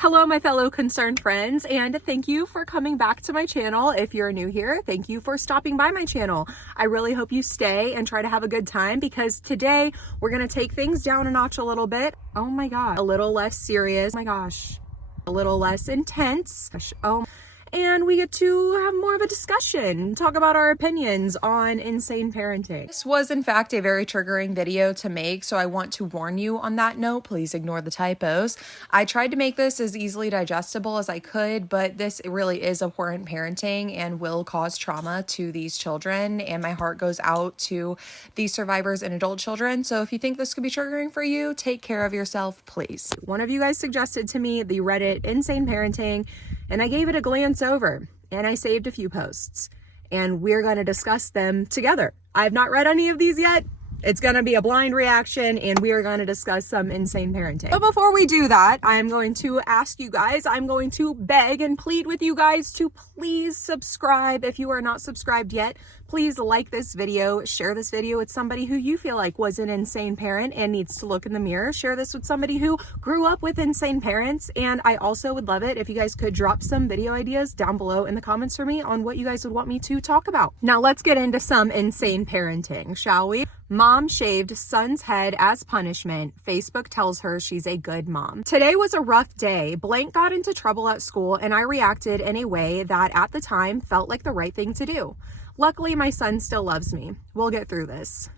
Hello, my fellow concerned friends, and thank you for coming back to my channel. If you're new here, thank you for stopping by my channel. I really hope you stay and try to have a good time because today we're going to take things down a notch a little bit. Oh my God, a little less serious. Oh my gosh, a little less intense. Oh, and we get to have more of a discussion, talk about our opinions on insane parenting. This was in fact a very triggering video to make, so I want to warn you on that note. Please ignore the typos. I tried to make this as easily digestible as I could, but this really is abhorrent parenting and will cause trauma to these children, and my heart goes out to these survivors and adult children. So if you think this could be triggering for you, take care of yourself, please. One of you guys suggested to me the Reddit insane parenting, and I gave it a glance over and I saved a few posts and we're going to discuss them together. I've not read any of these yet. It's going to be a blind reaction and we are going to discuss some insane parenting. But before we do that, I'm going to ask you guys, I'm going to beg and plead with you guys to please subscribe. If you are not subscribed yet, please like this video, share this video with somebody who you feel like was an insane parent and needs to look in the mirror. Share this with somebody who grew up with insane parents. And I also would love it if you guys could drop some video ideas down below in the comments for me on what you guys would want me to talk about. Now let's get into some insane parenting, shall we? Mom shaved son's head as punishment. Facebook tells her she's a good mom. Today was a rough day. Blank got into trouble at school and I reacted in a way that at the time felt like the right thing to do. Luckily, my son still loves me. We'll get through this.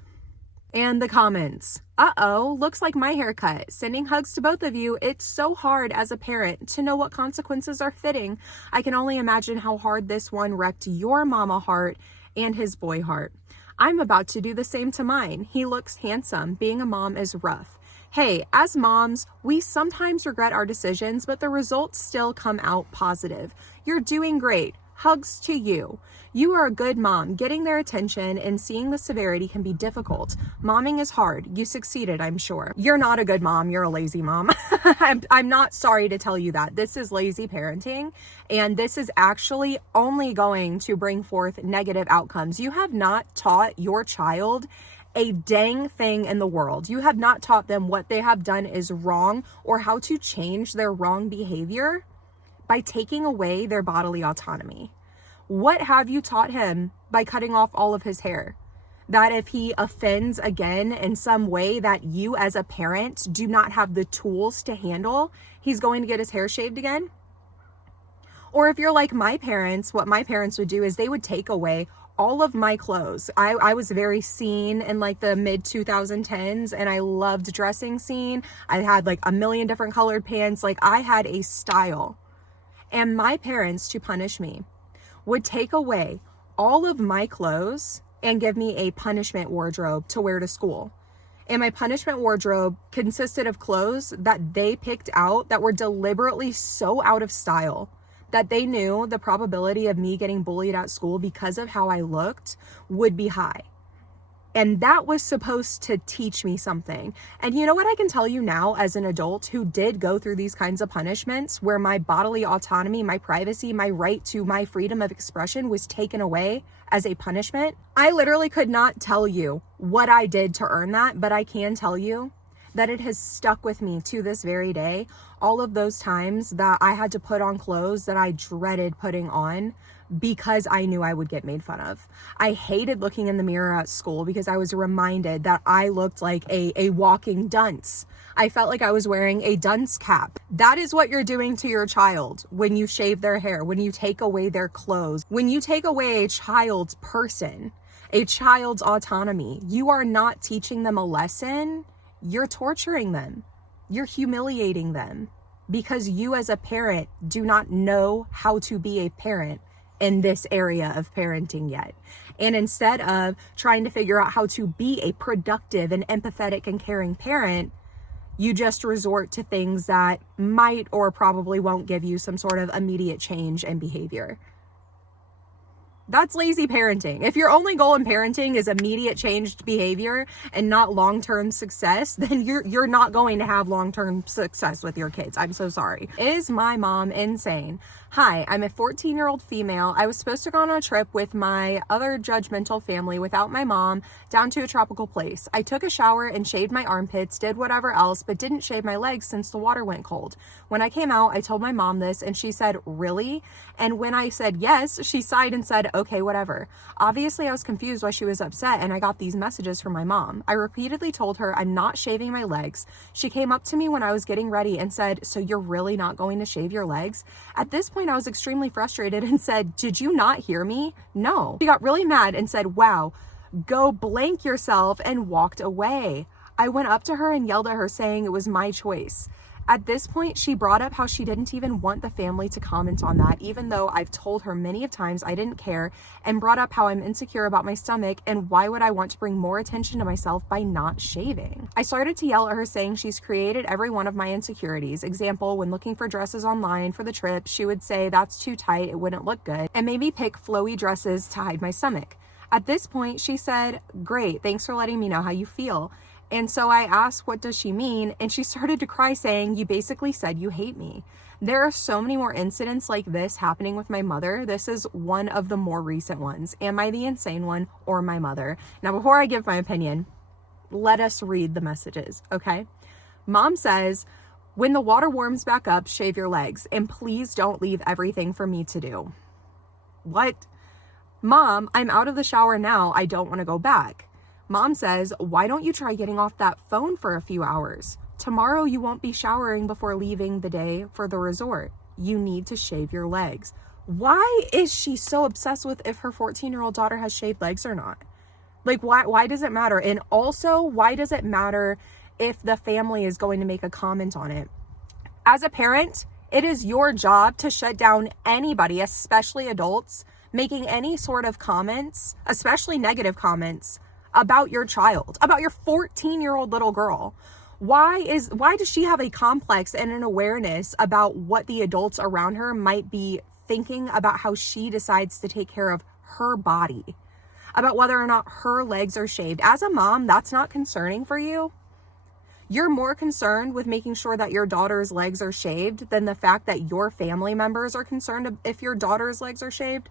And the comments. Uh-oh, looks like my haircut. Sending hugs to both of you. It's so hard as a parent to know what consequences are fitting. I can only imagine how hard this one wrecked your mama heart and his boy heart. I'm about to do the same to mine. He looks handsome. Being a mom is rough. Hey, as moms, we sometimes regret our decisions, but the results still come out positive. You're doing great. Hugs to you. You are a good mom. Getting their attention and seeing the severity can be difficult. Momming is hard. You succeeded, I'm sure. You're not a good mom. You're a lazy mom. I'm not sorry to tell you that. This is lazy parenting, and this is actually only going to bring forth negative outcomes. You have not taught your child a dang thing in the world. You have not taught them what they have done is wrong or how to change their wrong behavior by taking away their bodily autonomy. What have you taught him by cutting off all of his hair? That if he offends again in some way that you as a parent do not have the tools to handle, he's going to get his hair shaved again? Or if you're like my parents, what my parents would do is they would take away all of my clothes. I was very scene in like the mid 2010s and I loved dressing scene. I had like a million different colored pants. Like I had a style. And my parents, to punish me, would take away all of my clothes and give me a punishment wardrobe to wear to school. And my punishment wardrobe consisted of clothes that they picked out that were deliberately so out of style that they knew the probability of me getting bullied at school because of how I looked would be high. And that was supposed to teach me something. And you know what I can tell you now as an adult who did go through these kinds of punishments where my bodily autonomy, my privacy, my right to my freedom of expression was taken away as a punishment? I literally could not tell you what I did to earn that, but I can tell you that it has stuck with me to this very day. All of those times that I had to put on clothes that I dreaded putting on because I knew I would get made fun of. I hated looking in the mirror at school because I was reminded that I looked like a walking dunce. I felt like I was wearing a dunce cap. That is what you're doing to your child when you shave their hair, when you take away their clothes, when you take away a child's person, a child's autonomy. You are not teaching them a lesson. You're torturing them. You're humiliating them because you as a parent do not know how to be a parent in this area of parenting yet. And instead of trying to figure out how to be a productive and empathetic and caring parent, you just resort to things that might or probably won't give you some sort of immediate change in behavior. That's lazy parenting. If your only goal in parenting is immediate changed behavior and not long-term success, then you're not going to have long-term success with your kids. I'm so sorry. Is my mom insane? Hi, I'm a 14-year-old female. I was supposed to go on a trip with my other judgmental family without my mom down to a tropical place. I took a shower and shaved my armpits, did whatever else, but didn't shave my legs since the water went cold. When I came out, I told my mom this and she said, "Really?" And when I said yes, she sighed and said, "Okay, whatever." Obviously, I was confused why she was upset and I got these messages from my mom. I repeatedly told her I'm not shaving my legs. She came up to me when I was getting ready and said, "So you're really not going to shave your legs?" At this point, I was extremely frustrated and said, "Did you not hear me?" No. She got really mad and said, "Wow, go blank yourself," and walked away. I went up to her and yelled at her saying it was my choice. At this point, she brought up how she didn't even want the family to comment on that, even though I've told her many of times I didn't care, and brought up how I'm insecure about my stomach and why would I want to bring more attention to myself by not shaving. I started to yell at her saying she's created every one of my insecurities. Example, when looking for dresses online for the trip, she would say that's too tight, it wouldn't look good, and made me pick flowy dresses to hide my stomach. At this point, she said, "Great, thanks for letting me know how you feel." And so I asked, "What does she mean?" And she started to cry saying, "You basically said you hate me." There are so many more incidents like this happening with my mother. This is one of the more recent ones. Am I the insane one or my mother? Now, before I give my opinion, let us read the messages, okay? Mom says, "When the water warms back up, shave your legs. And please don't leave everything for me to do." What? Mom, I'm out of the shower now. I don't want to go back. Mom says, "Why don't you try getting off that phone for a few hours? Tomorrow you won't be showering before leaving the day for the resort. You need to shave your legs." Why is she so obsessed with if her 14-year-old daughter has shaved legs or not? Like, why does it matter? And also, why does it matter if the family is going to make a comment on it? As a parent, it is your job to shut down anybody, especially adults, making any sort of comments, especially negative comments, about your child, about your 14-year-old little girl. Why does she have a complex and an awareness about what the adults around her might be thinking about how she decides to take care of her body, about whether or not her legs are shaved? As a mom, that's not concerning for you. You're more concerned with making sure that your daughter's legs are shaved than the fact that your family members are concerned if your daughter's legs are shaved.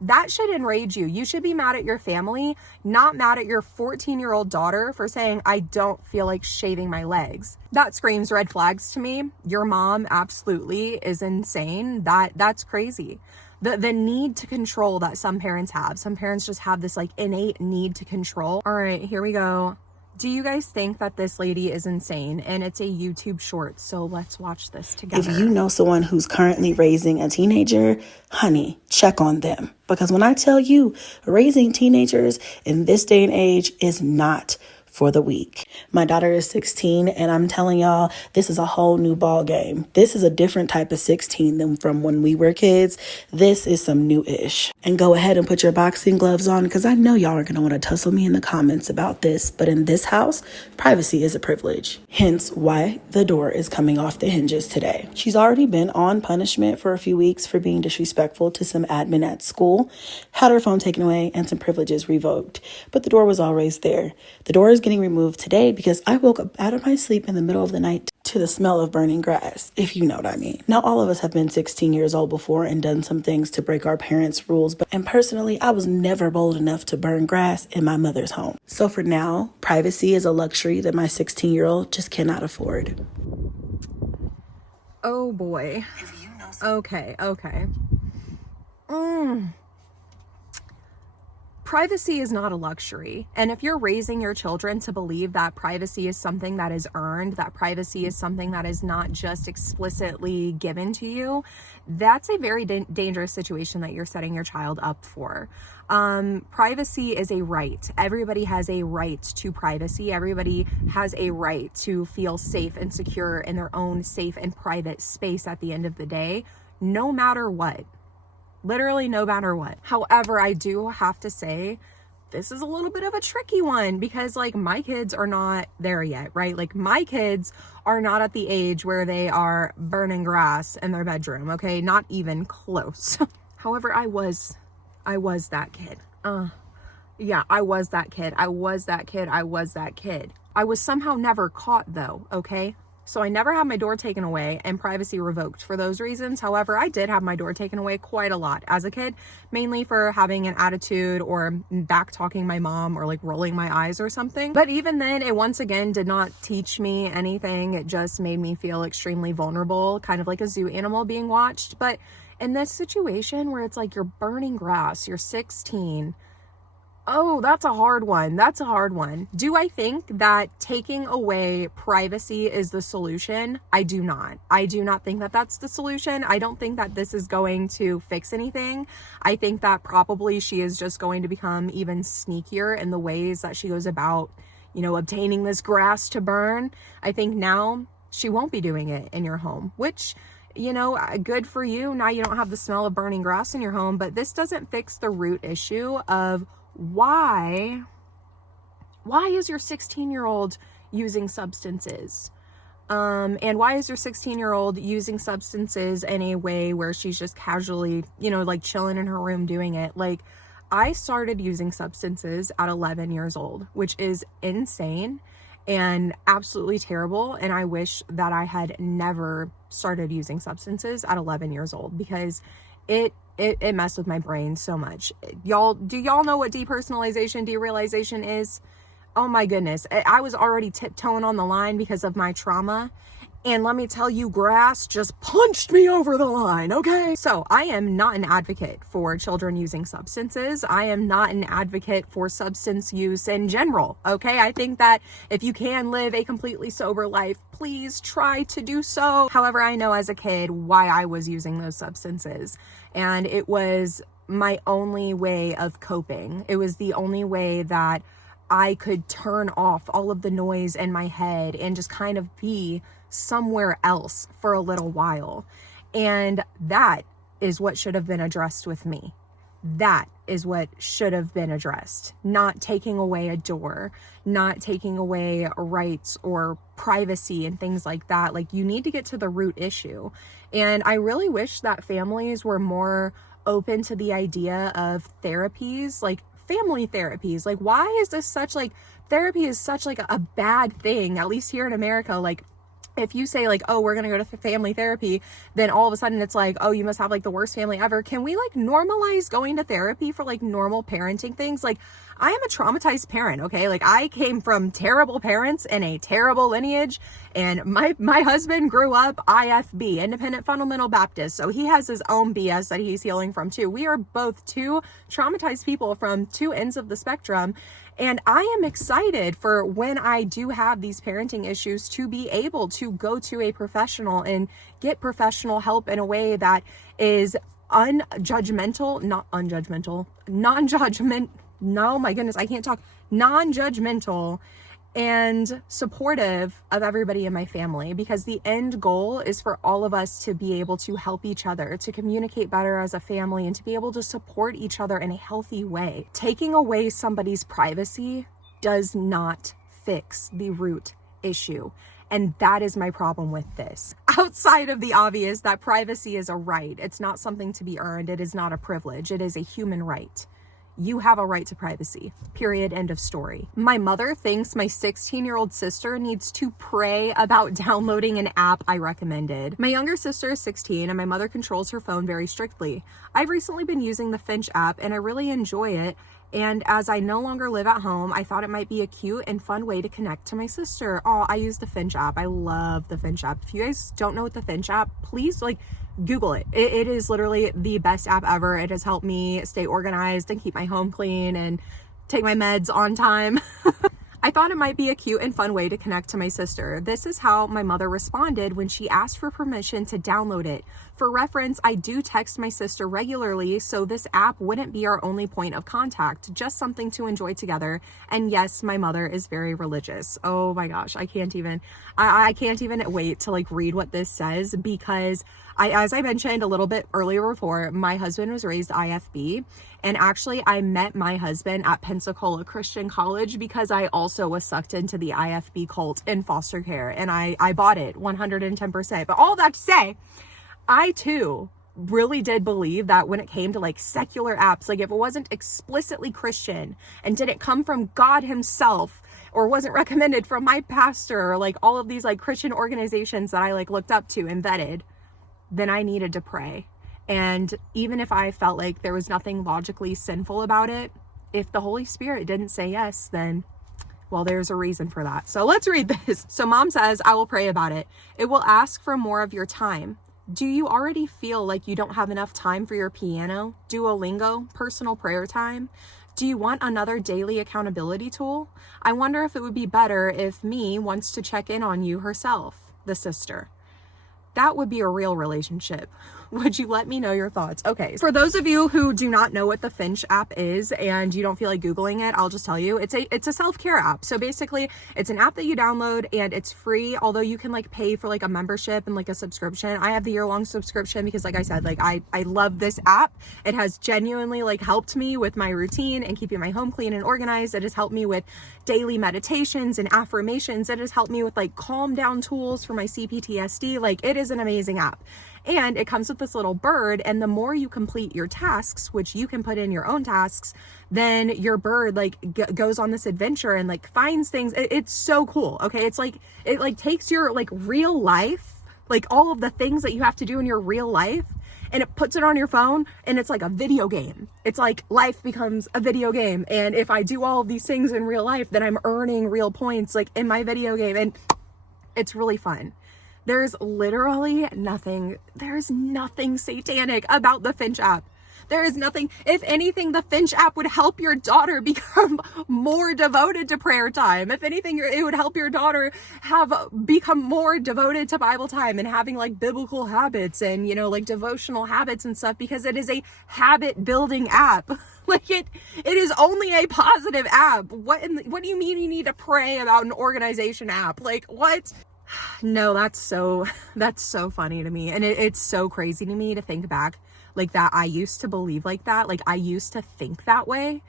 That should enrage you. You should be mad at your family, not mad at your 14-year-old daughter for saying, "I don't feel like shaving my legs." That screams red flags to me. Your mom absolutely is insane. That's crazy. The need to control that some parents have. Some parents just have this like innate need to control. All right, here we go. Do you guys think that this lady is insane? And it's a YouTube short, so let's watch this together. If you know someone who's currently raising a teenager, honey, check on them. Because when I tell you, raising teenagers in this day and age is not for the weak. My daughter is 16, and I'm telling y'all, this is a whole new ball game. This is a different type of 16 than from when we were kids. This is some new-ish. And go ahead and put your boxing gloves on, because I know y'all are going to want to tussle me in the comments about this. But in this house, privacy is a privilege. Hence why the door is coming off the hinges today. She's already been on punishment for a few weeks for being disrespectful to some admin at school, had her phone taken away, and some privileges revoked. But the door was always there. The door is getting removed today because I woke up out of my sleep in the middle of the night to the smell of burning grass, if you know what I mean. Now, all of us have been 16 years old before and done some things to break our parents' rules, and personally, I was never bold enough to burn grass in my mother's home. So for now, privacy is a luxury that my 16-year-old just cannot afford. Oh boy. Okay. Privacy is not a luxury. And if you're raising your children to believe that privacy is something that is earned, that privacy is something that is not just explicitly given to you, that's a very dangerous situation that you're setting your child up for. Privacy is a right. Everybody has a right to privacy. Everybody has a right to feel safe and secure in their own safe and private space at the end of the day, no matter what. Literally no matter what. However, I do have to say, this is a little bit of a tricky one because like my kids are not there yet, right? Like my kids are not at the age where they are burning grass in their bedroom, okay? Not even close. However, I was I was that kid. Yeah, I was that kid. I was that kid. I was that kid. I was somehow never caught though, okay? So I never had my door taken away and privacy revoked for those reasons. However, I did have my door taken away quite a lot as a kid, mainly for having an attitude or back talking my mom or like rolling my eyes or something. But even then, it once again did not teach me anything. It just made me feel extremely vulnerable, kind of like a zoo animal being watched. But in this situation where it's like you're burning grass, you're 16, oh, that's a hard one. That's a hard one. Do I think that taking away privacy is the solution? I do not. I do not think that that's the solution. I don't think that this is going to fix anything. I think that probably she is just going to become even sneakier in the ways that she goes about, obtaining this grass to burn. I think now she won't be doing it in your home, which, good for you. Now you don't have the smell of burning grass in your home, but this doesn't fix the root issue of why is your 16-year-old using substances? And why is your 16-year-old using substances in a way where she's just casually, like chilling in her room doing it? Like, I started using substances at 11 years old, which is insane and absolutely terrible. And I wish that I had never started using substances at 11 years old because it messed with my brain so much. Do y'all know what depersonalization, derealization is? Oh my goodness. I was already tiptoeing on the line because of my trauma. And let me tell you, grass just punched me over the line, okay? So I am not an advocate for children using substances. I am not an advocate for substance use in general, okay? I think that if you can live a completely sober life, please try to do so. However, I know as a kid why I was using those substances. And it was my only way of coping. It was the only way that I could turn off all of the noise in my head and just kind of be somewhere else for a little while. And that is what should have been addressed with me. That is what should have been addressed. Not taking away a door, not taking away rights or privacy and things like that. Like, you need to get to the root issue. And I really wish that families were more open to the idea of therapies, like family therapies. Like, why is this such like, therapy is such like a bad thing, at least here in America. Like, if you say like, oh, we're going to go to family therapy, then all of a sudden it's like, oh, you must have like the worst family ever. Can we like normalize going to therapy for like normal parenting things? Like, I am a traumatized parent, okay? Like, I came from terrible parents and a terrible lineage, and my husband grew up IFB, Independent Fundamental Baptist, so he has his own BS that he's healing from too. We are both two traumatized people from two ends of the spectrum, and I am excited for when I do have these parenting issues to be able to go to a professional and get professional help in a way that is non-judgmental, and supportive of everybody in my family, because the end goal is for all of us to be able to help each other, to communicate better as a family, and to be able to support each other in a healthy way. Taking away somebody's privacy does not fix the root issue. And that is my problem with this. Outside of the obvious that privacy is a right, it's not something to be earned. It is not a privilege. It is a human right. You have a right to privacy. Period. End of story. My mother thinks my 16-year-old sister needs to pray about downloading an app I recommended. My younger sister is 16 and my mother controls her phone very strictly. I've recently been using the Finch app and I really enjoy it. And as I no longer live at home, I thought it might be a cute and fun way to connect to my sister. Oh, I use the Finch app. I love the Finch app. If you guys don't know what the Finch app, please Google it. It is literally the best app ever. It has helped me stay organized and keep my home clean and take my meds on time. I thought it might be a cute and fun way to connect to my sister. This is how my mother responded when she asked for permission to download it. For reference, I do text my sister regularly, so this app wouldn't be our only point of contact, just something to enjoy together. And yes, my mother is very religious. Oh my gosh, I can't even wait to read what this says, because as I mentioned a little bit earlier before, my husband was raised IFB, and actually I met my husband at Pensacola Christian College because I also was sucked into the IFB cult in foster care, and I bought it 110%. But all that to say, I too really did believe that when it came to like secular apps, like if it wasn't explicitly Christian and didn't come from God himself, or wasn't recommended from my pastor, or like all of these like Christian organizations that I like looked up to and vetted, then I needed to pray. And even if I felt like there was nothing logically sinful about it, if the Holy Spirit didn't say yes, then, well, there's a reason for that. So let's read this. So mom says, I will pray about it. It will ask for more of your time. Do you already feel like you don't have enough time for your piano, Duolingo, personal prayer time? Do you want another daily accountability tool? I wonder if it would be better if me wants to check in on you herself, the sister. That would be a real relationship. Would you let me know your thoughts? Okay, for those of you who do not know what the Finch app is and you don't feel like Googling it, I'll just tell you, it's a self-care app. So basically it's an app that you download and it's free, although you can like pay for like a membership and like a subscription. I have the year-long subscription because like I said, like I love this app. It has genuinely like helped me with my routine and keeping my home clean and organized. It has helped me with daily meditations and affirmations. It has helped me with like calm down tools for my CPTSD. Like it is an amazing app. And it comes with this little bird, and the more you complete your tasks, which you can put in your own tasks, then your bird like goes on this adventure and like finds things. It's so cool. Okay, it's like it like takes your like real life, like all of the things that you have to do in your real life, and it puts it on your phone, and it's like a video game. It's like life becomes a video game, and if I do all of these things in real life, then I'm earning real points like in my video game, and it's really fun. There's literally nothing, there's nothing satanic about the Finch app. There is nothing. If anything, the Finch app would help your daughter become more devoted to prayer time. If anything, it would help your daughter become more devoted to Bible time and having like biblical habits and, you know, like devotional habits and stuff, because it is a habit building app. Like it is only a positive app. What do you mean you need to pray about an organization app? Like what? No, that's so funny to me. And it's so crazy to me to think back like that. I used to believe like that. Like I used to think that way,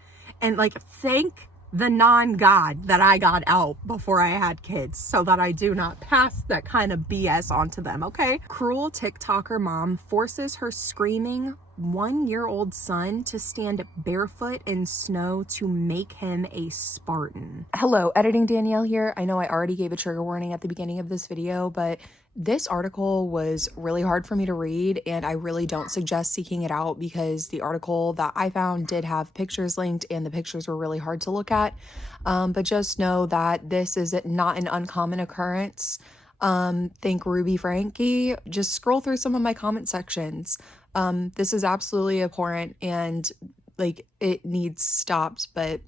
and like thank the non-God that I got out before I had kids so that I do not pass that kind of BS onto them. Okay. Cruel TikToker mom forces her screaming 1-year-old son to stand barefoot in snow to make him a Spartan. Hello, editing Danielle here. I know I already gave a trigger warning at the beginning of this video, but this article was really hard for me to read, and I really don't suggest seeking it out because the article that I found did have pictures linked and the pictures were really hard to look at. But just know that this is not an uncommon occurrence. Think Ruby Frankie. Just scroll through some of my comment sections. This is absolutely abhorrent and like it needs stopped, but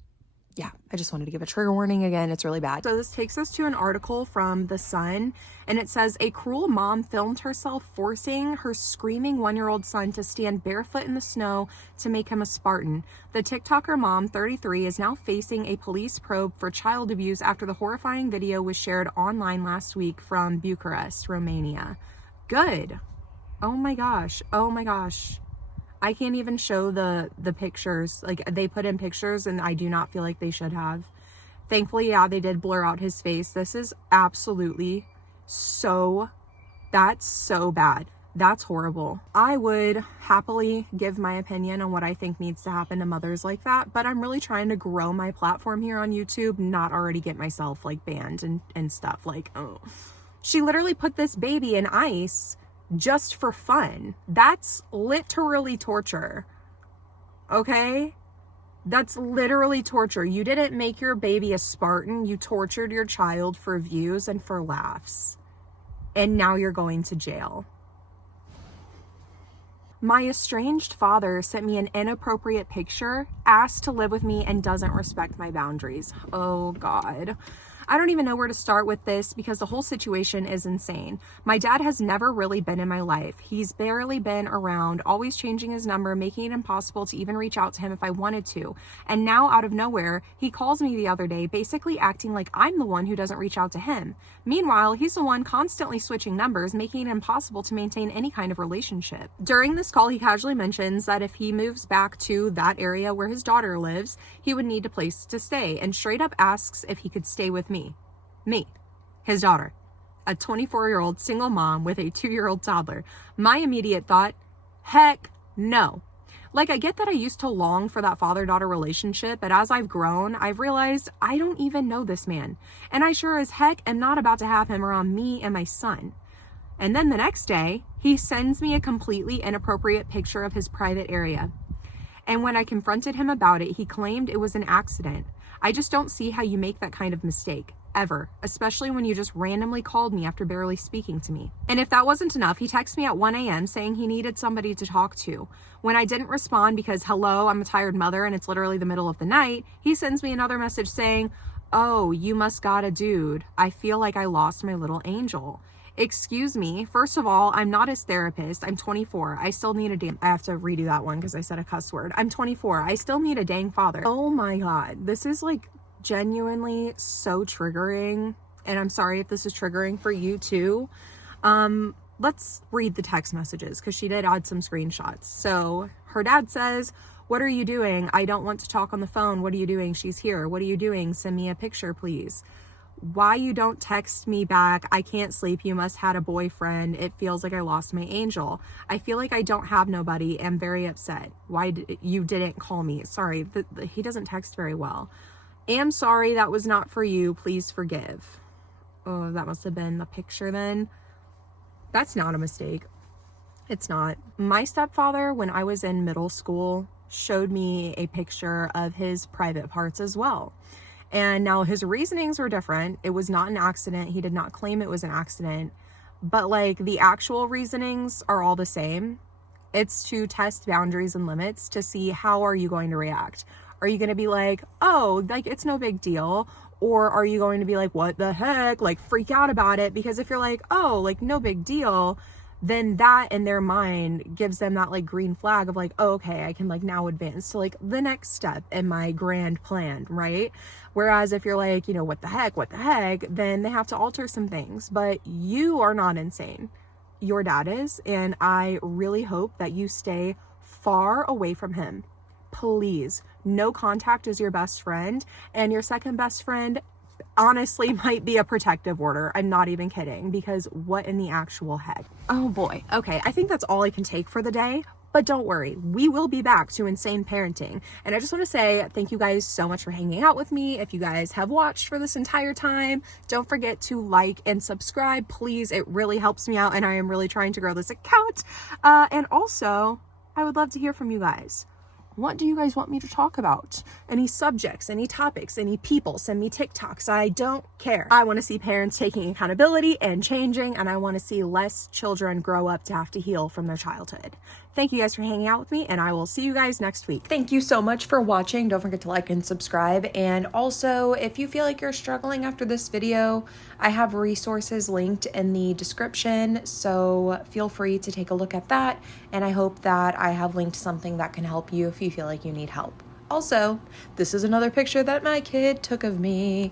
yeah, I just wanted to give a trigger warning again. It's really bad. So this takes us to an article from The Sun, and it says a cruel mom filmed herself forcing her screaming 1-year-old son to stand barefoot in the snow to make him a Spartan. The TikToker mom, 33, is now facing a police probe for child abuse after the horrifying video was shared online last week from Bucharest, Romania. Good. Oh my gosh. Oh my gosh. I can't even show the pictures. Like they put in pictures and I do not feel like they should have. Thankfully, yeah, they did blur out his face. This is absolutely that's so bad. That's horrible. I would happily give my opinion on what I think needs to happen to mothers like that, but I'm really trying to grow my platform here on YouTube, not already get myself like banned and stuff. Like, oh, she literally put this baby in ice just for fun. That's literally torture. Okay? That's literally torture. You didn't make your baby a Spartan. You tortured your child for views and for laughs. And now you're going to jail. My estranged father sent me an inappropriate picture, asked to live with me, and doesn't respect my boundaries. Oh God. I don't even know where to start with this because the whole situation is insane. My dad has never really been in my life. He's barely been around, always changing his number, making it impossible to even reach out to him if I wanted to. And now out of nowhere, he calls me the other day, basically acting like I'm the one who doesn't reach out to him. Meanwhile, he's the one constantly switching numbers, making it impossible to maintain any kind of relationship. During this call, he casually mentions that if he moves back to that area where his daughter lives, he would need a place to stay, and straight up asks if he could stay with me, his daughter, a 24-year-old single mom with a 2-year-old toddler. My immediate thought, Heck no. Like, I get that I used to long for that father-daughter relationship, but as I've grown, I've realized I don't even know this man. And I sure as heck am not about to have him around me and my son. And then the next day, he sends me a completely inappropriate picture of his private area. And when I confronted him about it, he claimed it was an accident. I just don't see how you make that kind of mistake, ever, especially when you just randomly called me after barely speaking to me. And if that wasn't enough, he texted me at 1 a.m. saying he needed somebody to talk to. When I didn't respond because, hello, I'm a tired mother and it's literally the middle of the night, he sends me another message saying, oh, you must got a dude. I feel like I lost my little angel. Excuse me. First of all, I'm not his therapist. I'm 24. I still need a damn... I have to redo that one because I said a cuss word. I'm 24. I still need a dang father. Oh my God. This is like genuinely so triggering. And I'm sorry if this is triggering for you too. Let's read the text messages because she did add some screenshots. So her dad says, what are you doing? I don't want to talk on the phone. What are you doing? She's here. What are you doing? Send me a picture, please. Why you don't text me back? I can't sleep. You must had a boyfriend. It feels like I lost my angel. I feel like I don't have nobody. I'm very upset. Why you didn't call me? Sorry, he doesn't text very well. Am sorry, that was not for you. Please forgive. Oh, that must have been the picture then. That's not a mistake. It's not. My stepfather, when I was in middle school, showed me a picture of his private parts as well. And now his reasonings were different. It was not an accident. He did not claim it was an accident. But like the actual reasonings are all the same. It's to test boundaries and limits to see how are you going to react. Are you going to be like, oh, like it's no big deal? Or are you going to be like, what the heck? Like freak out about it? Because if you're like, oh, like no big deal, then that in their mind gives them that like green flag of like, oh, okay, I can like now advance to like the next step in my grand plan, right? Whereas if you're like, you know, what the heck, then they have to alter some things. But you are not insane. Your dad is. And I really hope that you stay far away from him. Please. No contact is your best friend. And your second best friend honestly might be a protective order. I'm not even kidding, because what in the actual heck? Oh boy. Okay, I think that's all I can take for the day. But don't worry, we will be back to insane parenting. And I just want to say thank you guys so much for hanging out with me. If you guys have watched for this entire time, don't forget to like and subscribe, please. It really helps me out and I am really trying to grow this account. And also, I would love to hear from you guys. What do you guys want me to talk about? Any subjects, any topics, any people? Send me TikToks. I don't care. I want to see parents taking accountability and changing, and I want to see less children grow up to have to heal from their childhood. Thank you guys for hanging out with me, and I will see you guys next week. Thank you so much for watching. Don't forget to like and subscribe. And also, if you feel like you're struggling after this video, I have resources linked in the description, so feel free to take a look at that. And I hope that I have linked something that can help you if you feel like you need help. Also, this is another picture that my kid took of me.